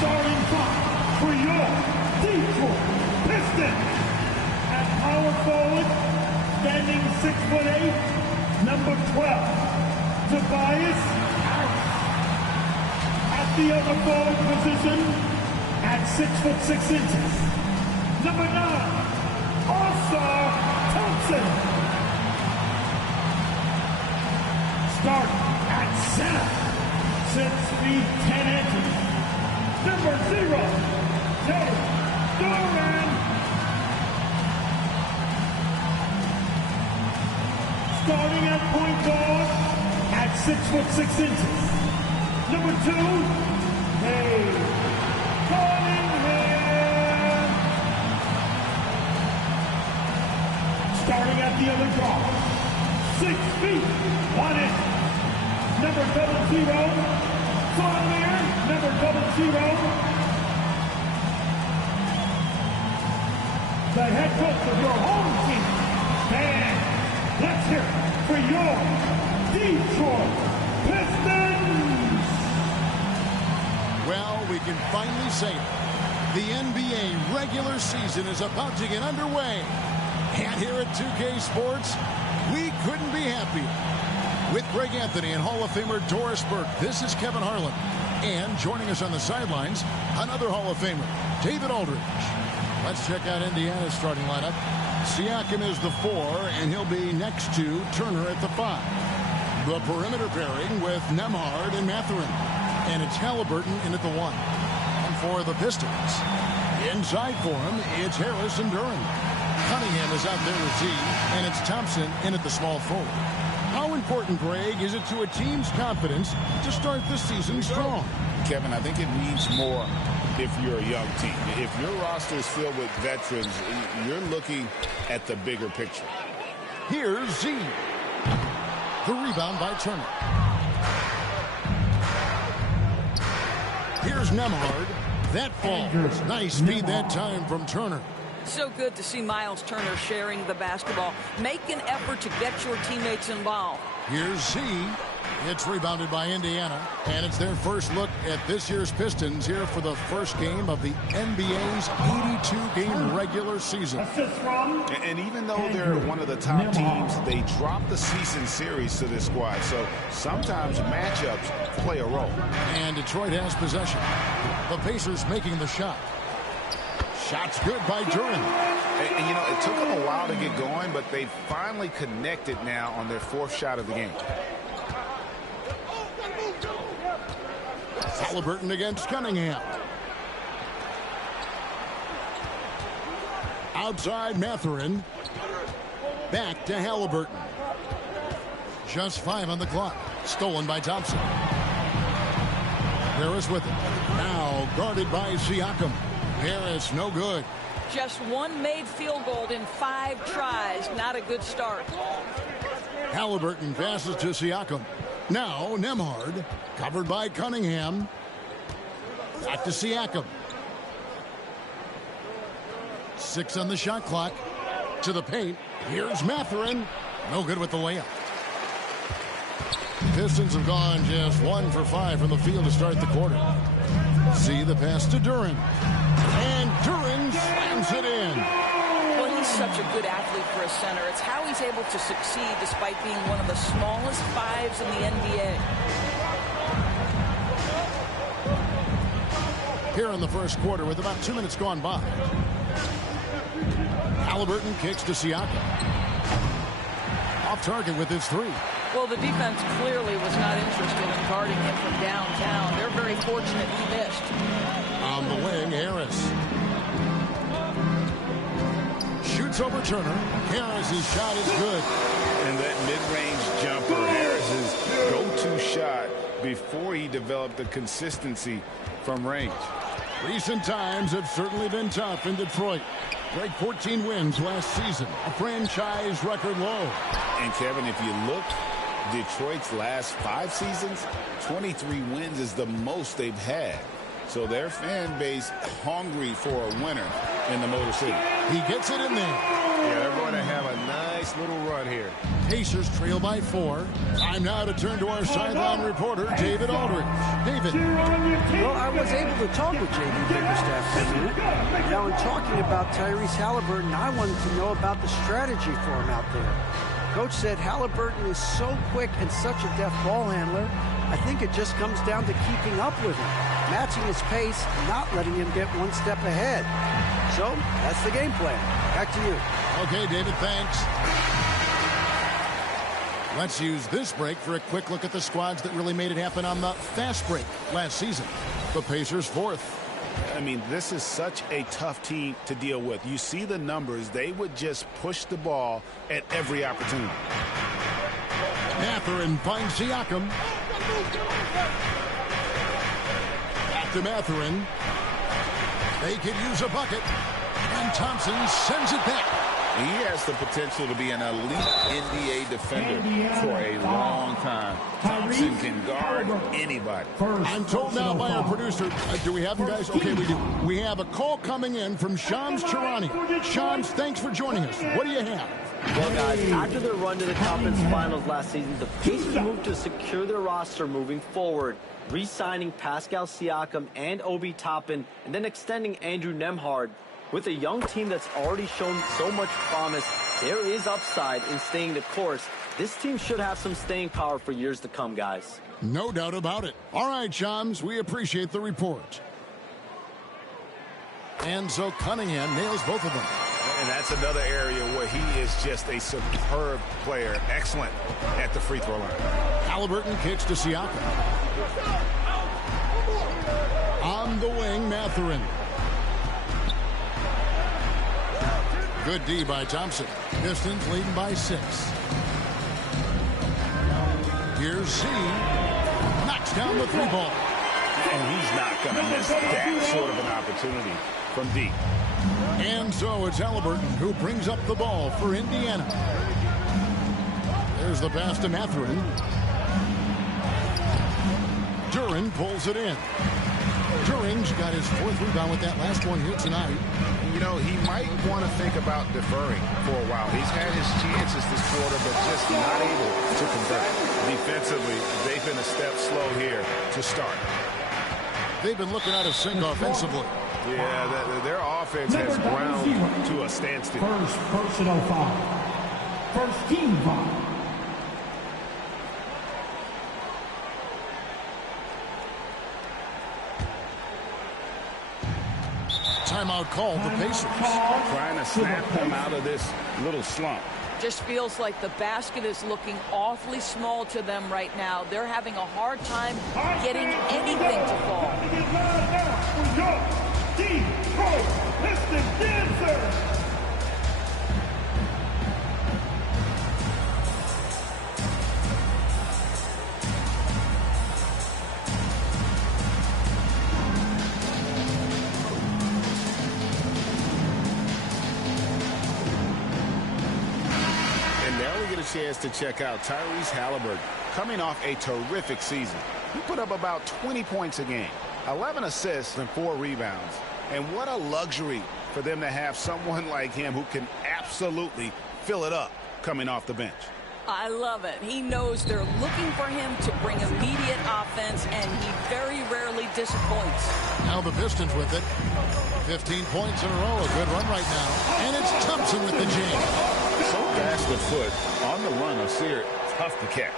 Starting five for your Detroit Pistons. At power forward, standing 6'8", number 12, Tobias Harris. At the other forward position, at 6'6", number 9, All-Star Thompson. Start at center, 6'10", number 0, Jay Duran. Starting at point guard at 6'6", number 2, Hey Cunningham. Starting at the other guard, 6 feet 1 inch, number 00, Sonmier, number 00. The head coach of your home team, and let's hear it for your Detroit Pistons. Well, we can finally say it. The NBA regular season is about to get underway. And here at 2K Sports, we couldn't be happier. With Greg Anthony and Hall of Famer Doris Burke, this is Kevin Harlan. And joining us on the sidelines, another Hall of Famer, David Aldridge. Let's check out Indiana's starting lineup. Siakam is the 4, and he'll be next to Turner at the 5. The perimeter pairing with Nembhard and Mathurin. And it's Halliburton in at the 1. And for the Pistons, inside for him, it's Harris and Duran. Cunningham is out there with Z, and it's Thompson in at the small forward. How important, Greg, is it to a team's confidence to start this season strong? Kevin, I think it means more if you're a young team. If your roster is filled with veterans, you're looking at the bigger picture. Here's Z. The rebound by Turner. Here's Nembhard. That falls. Nice speed that time from Turner. So good to see Miles Turner sharing the basketball. Make an effort to get your teammates involved. Here's Z. It's rebounded by Indiana, and it's their first look at this year's Pistons here for the first game of the NBA's 82-game regular season. And even though they're one of the top teams, they drop the season series to this squad, so sometimes matchups play a role. And Detroit has possession. The Pacers making the shot. Shot's good by Duran. And you know, it took them a while to get going, but they finally connected now on their 4th shot of the game. Halliburton against Cunningham. Outside Mathurin. Back to Halliburton. Just 5 on the clock. Stolen by Thompson. Harris with it. Now guarded by Siakam. Harris no good. Just one made field goal in 5 tries. Not a good start. Halliburton passes to Siakam. Now Nembhard. Covered by Cunningham. Back to Siakam. 6 on the shot clock. To the paint. Here's Mathurin. No good with the layup. Pistons have gone just 1 for 5 from the field to start the quarter. See the pass to Duran. And Duran slams it in. Well, he's such a good athlete for a center. It's how he's able to succeed despite being one of the smallest 5s in the NBA. Here in the first quarter with about 2 minutes gone by. Halliburton kicks to Siakam. Off target with his 3. Well, the defense clearly was not interested in guarding him from downtown. They're very fortunate he missed. On the wing, Harris. Shoots over Turner. Harris's shot is good. And that mid-range jumper, Harris's go-to shot before he developed the consistency from range. Recent times have certainly been tough in Detroit. Greg, 14 wins last season, a franchise record low. And Kevin, if you look, Detroit's last 5 seasons, 23 wins is the most they've had. So their fan base hungry for a winner in the Motor City. He gets it in there. Yeah, they're going to have a nice little run here. Pacers trail by 4. Time now to turn to our sideline reporter, David Aldridge. David. Well, I was able to talk with J.D. Bickerstaff for a minute. Now, in talking about Tyrese Halliburton, I wanted to know about the strategy for him out there. Coach said Halliburton is so quick and such a deft ball handler, I think it just comes down to keeping up with him, matching his pace, not letting him get one step ahead. So, that's the game plan. Back to you. Okay, David, thanks. Let's use this break for a quick look at the squads that really made it happen on the fast break last season. The Pacers 4th. I mean, this is such a tough team to deal with. You see the numbers. They would just push the ball at every opportunity. Mathurin finds Siakam. Back to Mathurin. They could use a bucket. And Thompson sends it back. He has the potential to be an elite NBA defender for a long time. Thompson can guard anybody. I'm told now by our producer, do we have him, guys? Okay, we do. We have a call coming in from Shams Charania. Shams, thanks for joining us. What do you have? Well, guys, after their run to the conference finals last season, the Pacers moved to secure their roster moving forward, re-signing Pascal Siakam and Obi Toppin, and then extending Andrew Nembhard. With a young team that's already shown so much promise, there is upside in staying the course. This team should have some staying power for years to come, guys. No doubt about it. All right, Shams, we appreciate the report. And so Cunningham nails both of them. And that's another area where he is just a superb player. Excellent at the free throw line. Halliburton kicks to Siakam. On the wing, Mathurin. Good D by Thompson. Pistons leading by 6. Here's Z. Knocks down the 3 ball. And he's not going to miss that sort of an opportunity from deep. And so it's Halliburton who brings up the ball for Indiana. There's the pass to Mathurin. Duren pulls it in. Duren's got his 4th rebound with that last one here tonight. You know, he might want to think about deferring for a while. He's had his chances this quarter, but just not able to convert. Defensively, they've been a step slow here to start. They've been looking out of sync offensively. Yeah, their offense has ground to a standstill. First personal foul. First team foul. Timeout called the Pacers. Trying to snap them out of this little slump. Just feels like the basket is looking awfully small to them right now. They're having a hard time getting anything to fall. Chance to check out Tyrese Halliburton coming off a terrific season. He put up about 20 points a game, 11 assists and 4 rebounds. And what a luxury for them to have someone like him who can absolutely fill it up coming off the bench. I love it. He knows they're looking for him to bring immediate offense, and he very rarely disappoints. Now the Pistons with it. 15 points in a row. A good run right now. And it's Thompson with the jam. So fast of foot on the run of Sear. Tough to catch.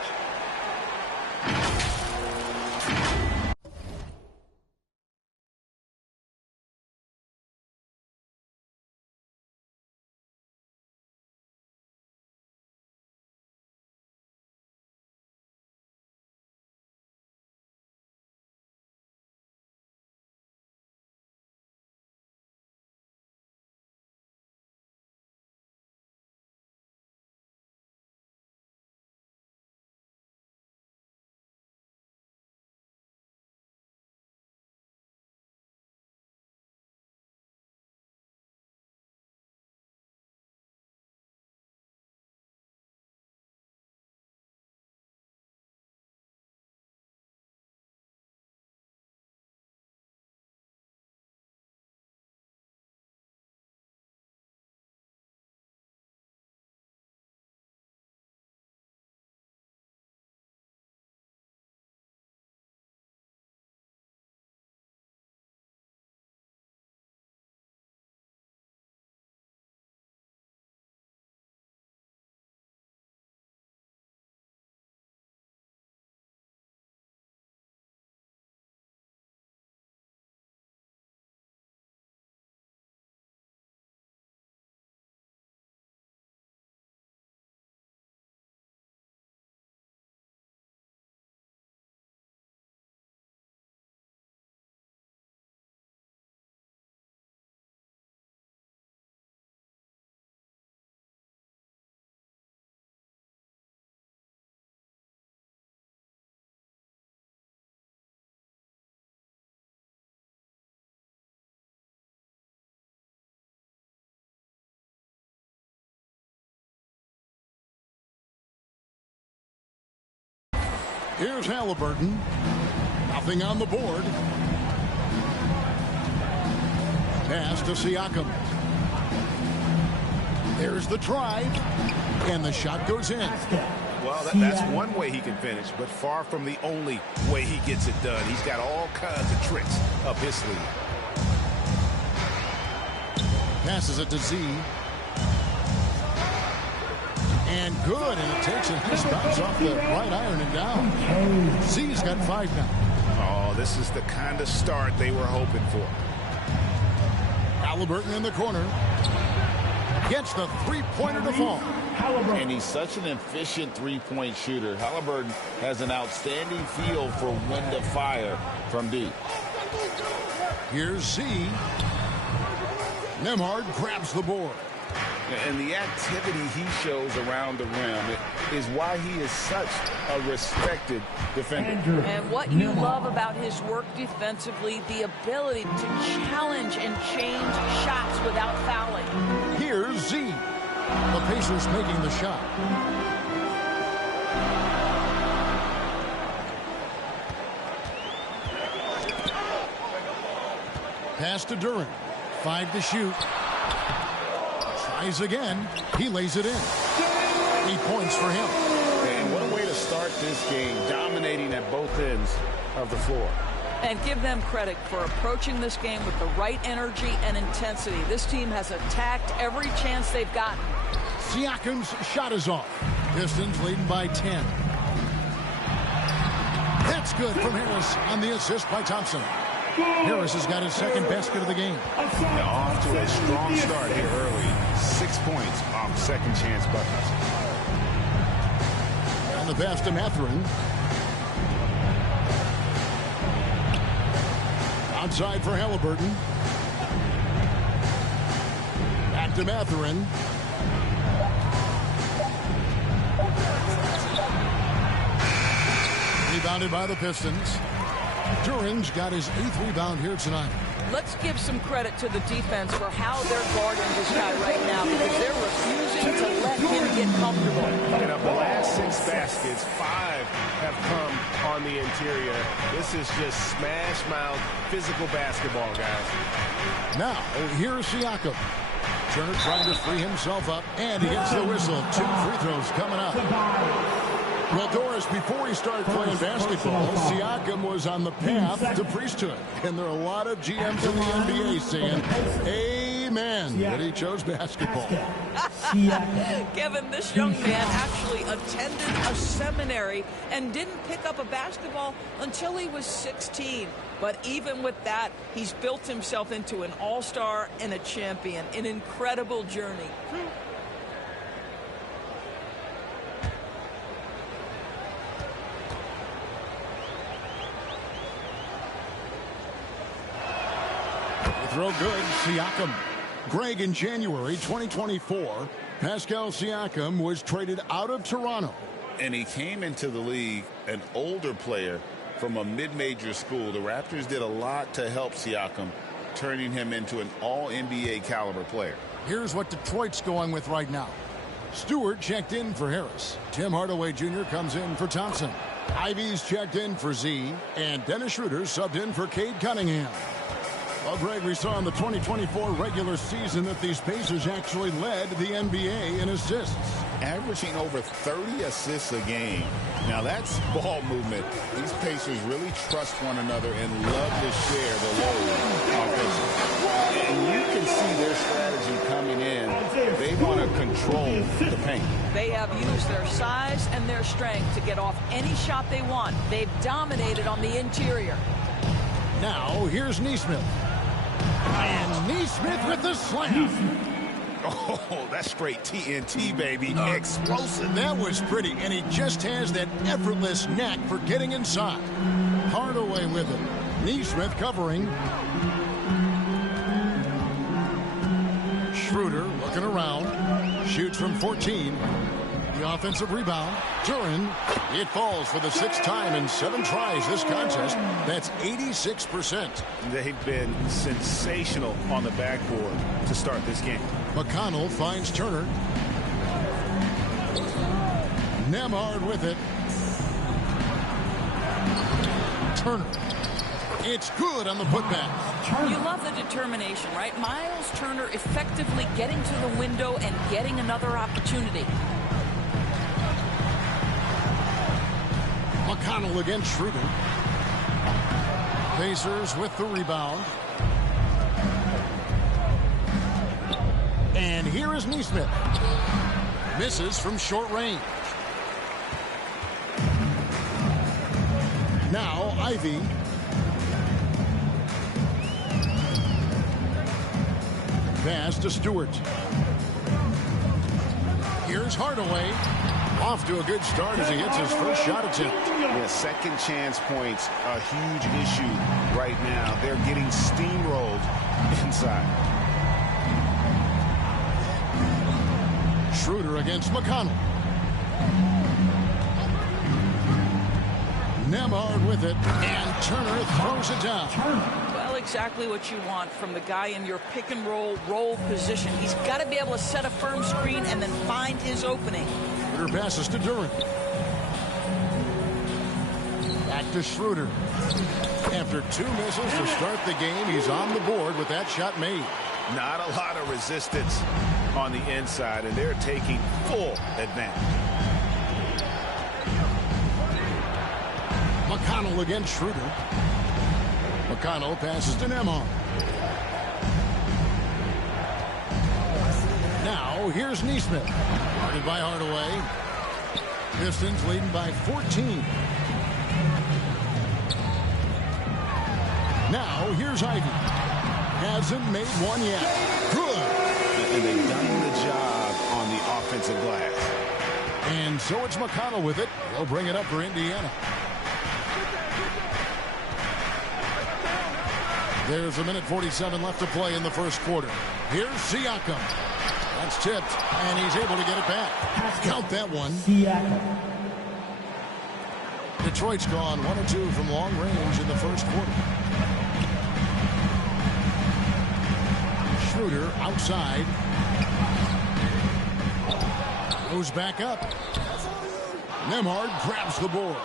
Here's Halliburton. Nothing on the board. Pass to Siakam. There's the drive. And the shot goes in. Well, that's one way he can finish, but far from the only way he gets it done. He's got all kinds of tricks up his sleeve. Passes it to Z. And good, and it takes a nice bounce off the right iron and down. Z's got 5 now. Oh, this is the kind of start they were hoping for. Halliburton in the corner. Gets the three-pointer to fall. And he's such an efficient three-point shooter. Halliburton has an outstanding feel for when to fire from deep. Here's Z. Nembhard grabs the board. And the activity he shows around the rim is why he is such a respected defender. And what you love about his work defensively, the ability to challenge and change shots without fouling. Here's Z. The Pacers making the shot. Pass to Duren. 5 to shoot. Tries again. He lays it in. 8 points for him. And what a way to start this game, dominating at both ends of the floor. And give them credit for approaching this game with the right energy and intensity. This team has attacked every chance they've gotten. Siakam's shot is off. Pistons leading by 10. That's good from Harris on the assist by Thompson. Harris has got his second basket of the game. Off to a strong start here early. 6 points off second chance buckets. And the pass to Mathurin. Outside for Halliburton. Back to Mathurin. Rebounded by the Pistons. Duren's got his 8th rebound here tonight. Let's give some credit to the defense for how they're guarding this guy right now, because they're refusing to let him get comfortable. And of the last 6 baskets, 5 have come on the interior. This is just smash mouth physical basketball, guys. Now, here's Siakam. Turner trying to free himself up, and he gets the whistle. 2 free throws coming up. Well, Doris, before he started playing basketball, Siakam was on the path to priesthood. And there are a lot of GMs in the NBA saying, amen, that he chose basketball. Kevin, this young man actually attended a seminary and didn't pick up a basketball until he was 16. But even with that, he's built himself into an all-star and a champion. An incredible journey. Throw good, Siakam. Greg, in January 2024, Pascal Siakam was traded out of Toronto. And he came into the league an older player from a mid-major school. The Raptors did a lot to help Siakam, turning him into an all-NBA caliber player. Here's what Detroit's going with right now. Stewart checked in for Harris. Tim Hardaway Jr. comes in for Thompson. Ivy's checked in for Z. And Dennis Schroeder subbed in for Cade Cunningham. Well, Greg, we saw in the 2024 regular season that these Pacers actually led the NBA in assists. Averaging over 30 assists a game. Now, that's ball movement. These Pacers really trust one another and love to share the load offensively. And you can see their strategy coming in. They want to control the paint. They have used their size and their strength to get off any shot they want. They've dominated on the interior. Now, here's Nesmith. And Nesmith with the slam. Oh, that's straight TNT, baby. Explosive. That was pretty, and he just has that effortless knack for getting inside. Hardaway with it. Nesmith covering. Schroeder looking around. Shoots from 14. The offensive rebound. Duren. It falls for the 6th time in 7 tries this contest. That's 86%. They've been sensational on the backboard to start this game. McConnell finds Turner. Nembhard with it. Turner. It's good on the putback. You love the determination, right? Miles Turner effectively getting to the window and getting another opportunity. McConnell against Schroeder. Pacers with the rebound. And here is Neesmith. Misses from short range. Now Ivy. Pass to Stewart. Here's Hardaway. Off to a good start as he hits his first shot attempt. Yeah, second chance points, a huge issue right now. They're getting steamrolled inside. Schroeder against McConnell. Nembhard with it, and Turner throws it down. Well, exactly what you want from the guy in your pick and roll position. He's got to be able to set a firm screen and then find his opening. Schroeder passes to Duren. Back to Schroeder. After 2 misses to start the game, he's on the board with that shot made. Not a lot of resistance on the inside, and they're taking full advantage. McConnell against Schroeder. McConnell passes to Nembhard. Now here's Neesmith. Guarded by Hardaway. Pistons leading by 14. Now here's Ivy. Hasn't made one yet. Good. And they've done the job on the offensive glass. And so it's McConnell with it. They'll bring it up for Indiana. There's a minute 47 left to play in the first quarter. Here's Siakam. That's tipped, and he's able to get it back. Count that one. Detroit's gone 1 of 2 from long range in the first quarter. Schroeder outside. Goes back up. Nembhard grabs the board.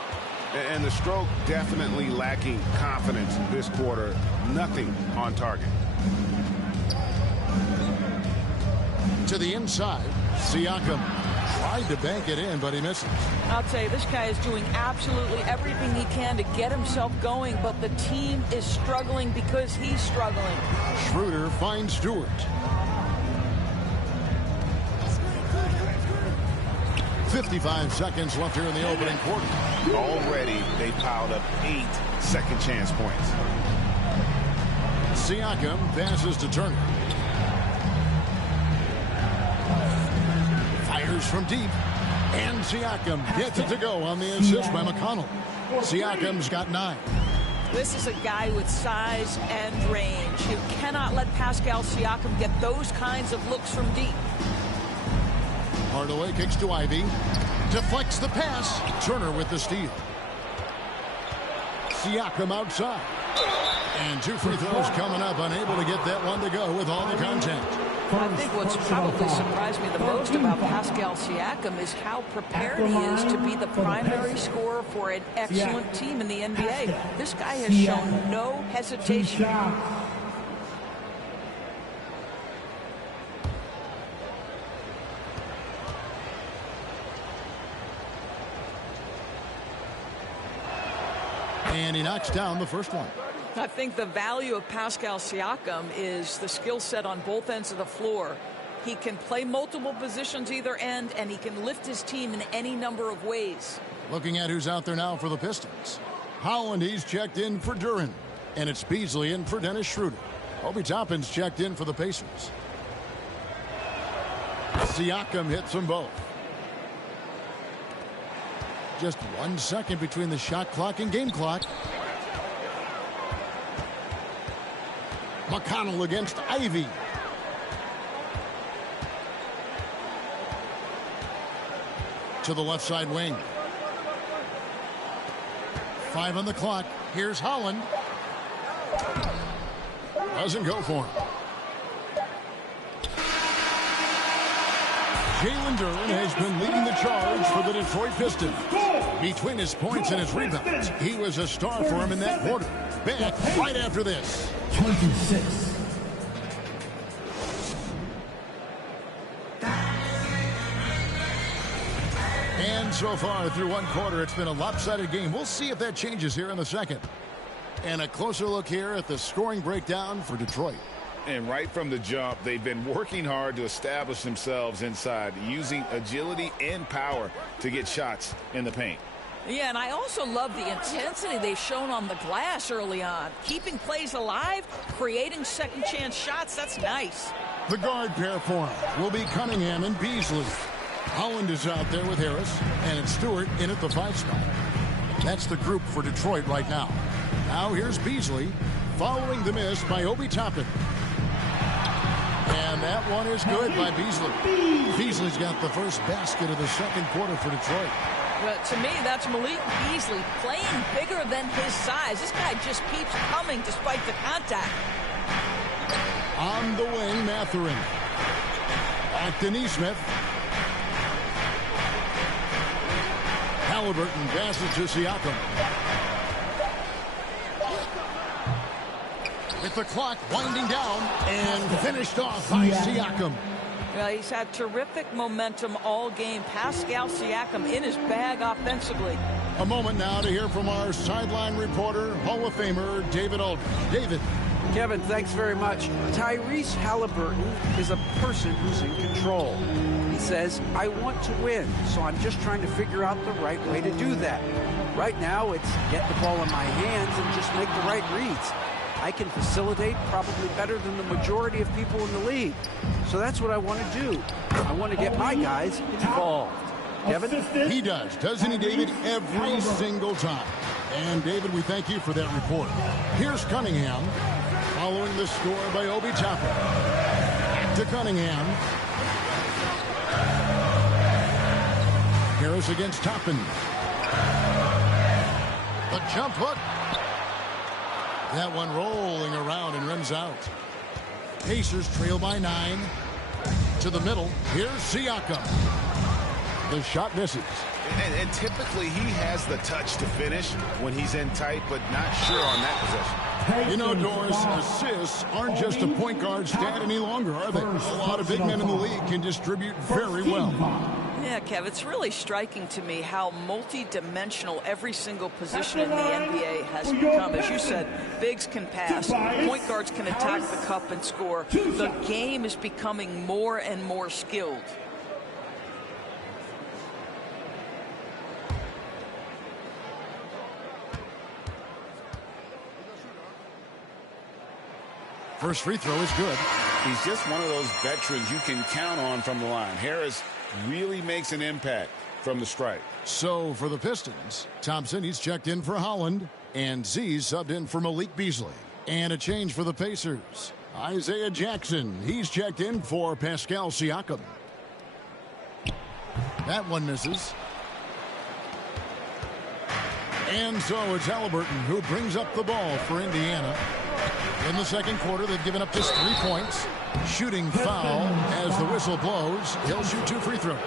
And the stroke definitely lacking confidence this quarter. Nothing on target. To the inside. Siakam tried to bank it in, but he misses. I'll tell you, this guy is doing absolutely everything he can to get himself going, but the team is struggling because he's struggling. Schroeder finds Stewart. 55 seconds left here in the opening quarter. Already, they piled up 8 second chance points. Siakam passes to Turner. Fires from deep. And Siakam gets it to go on the assist by McConnell. Siakam's got 9. This is a guy with size and range. You cannot let Pascal Siakam get those kinds of looks from deep. Hardaway kicks to Ivy. Deflects the pass. Turner with the steal. Siakam outside. And 2 free throws coming up. Unable to get that one to go with all the contact. I think what's probably surprised me the most about Pascal Siakam is how prepared he is to be the primary scorer for an excellent team in the NBA. This guy has shown no hesitation. And he knocks down the first one. I think the value of Pascal Siakam is the skill set on both ends of the floor. He can play multiple positions either end, and he can lift his team in any number of ways. Looking at who's out there now for the Pistons. Holland, he's checked in for Duren. And it's Beasley in for Dennis Schroeder. Obi Toppin's checked in for the Pacers. Siakam hits them both. Just 1 second between the shot clock and game clock. McConnell against Ivy. To the left side wing. 5 on the clock. Here's Holland. Doesn't go for him. Jalen Duren has been leading the charge for the Detroit Pistons. Between his points and his rebounds, he was a star for him in that quarter. Back right after this. 26. And so far through one quarter, it's been a lopsided game. We'll see if that changes here in the second. And a closer look here at the scoring breakdown for Detroit. And right from the jump, they've been working hard to establish themselves inside, using agility and power to get shots in the paint. Yeah, and I also love the intensity they've shown on the glass early on. Keeping plays alive, creating second chance shots, that's nice. The guard pair for him will be Cunningham and Beasley. Holland is out there with Harris, and it's Stewart in at the 5 spot. That's the group for Detroit right now. Now here's Beasley, following the miss by Obi Toppin. And that one is good by Beasley. Beasley's got the first basket of the second quarter for Detroit. Well, to me, that's Malik Beasley playing bigger than his size. This guy just keeps coming despite the contact. On the wing, Mathurin. Back to Neesmith. Halliburton passes to Siakam. With the clock winding down and finished off by Siakam. Well, he's had terrific momentum all game. Pascal Siakam in his bag offensively. A moment now to hear from our sideline reporter, Hall of Famer David Aldridge. David. Kevin, thanks very much. Tyrese Halliburton is a person who's in control. He says, I want to win, so I'm just trying to figure out the right way to do that. Right now, it's get the ball in my hands and just make the right reads. I can facilitate probably better than the majority of people in the league. So that's what I want to do. I want to get my guys involved. Kevin? He does, doesn't he, David? Every single time. And, David, we thank you for that report. Here's Cunningham, following the score by Obi Toppin. To Cunningham. Harris against Toppin. The jump hook. That one rolling around and runs out. Pacers trail by 9. To the middle. Here's Siakam. The shot misses. And typically he has the touch to finish when he's in tight, but not sure on that possession. You know, Doris, assists aren't just a point guard stat any longer, are they? A lot of big men in the league can distribute very well. Yeah, Kev, it's really striking to me how multi-dimensional every single position in the NBA has become. As you said, bigs can pass, point guards can attack the cup and score. The game is becoming more and more skilled. First free throw is good. He's just one of those veterans you can count on from the line. Harris really makes an impact from the strike. So for the Pistons, Thompson, he's checked in for Holland, and Z's subbed in for Malik Beasley. And a change for the Pacers. Isaiah Jackson, he's checked in for Pascal Siakam. That one misses. And so it's Halliburton who brings up the ball for Indiana. In the second quarter, they've given up just 3 points. Shooting foul as the whistle blows. He'll shoot 2 free throws.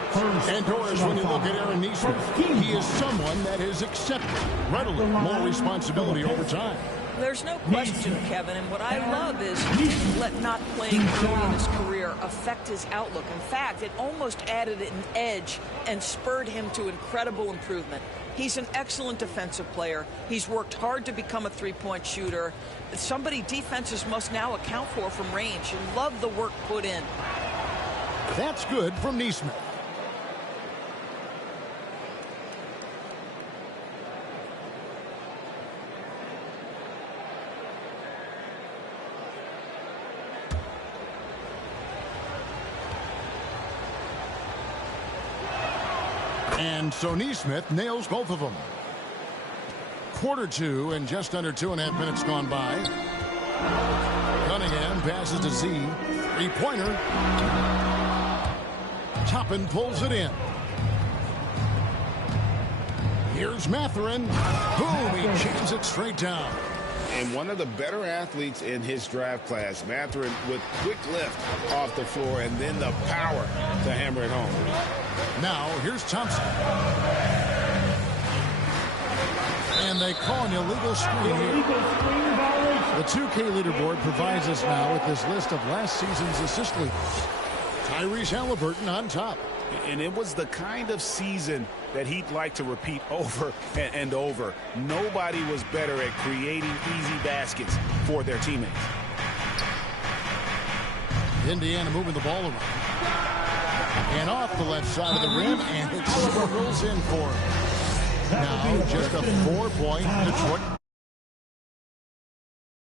And Doris, when you look at Aaron Neesmith, he is someone that has accepted readily more responsibility over time. There's no question, Kevin, and what I love is he didn't let not playing early in his career affect his outlook. In fact, it almost added an edge and spurred him to incredible improvement. He's an excellent defensive player. He's worked hard to become a three-point shooter. Somebody defenses must now account for from range, and love the work put in. That's good from Neesmith. And so Neesmith nails both of them. Quarter 2 and just under 2.5 minutes gone by. Cunningham passes to Z. 3-pointer. Toppin pulls it in. Here's Mathurin. Boom, he jams it straight down. And one of the better athletes in his draft class, Mathurin, with quick lift off the floor and then the power to hammer it home. Now, here's Thompson. And they call an illegal screen here. The 2K leaderboard provides us now with this list of last season's assist leaders. Tyrese Halliburton on top. And it was the kind of season that he'd like to repeat over and over. Nobody was better at creating easy baskets for their teammates. Indiana moving the ball around. And off the left side of the rim, and it struggles in for him. Now just a 4-point Detroit.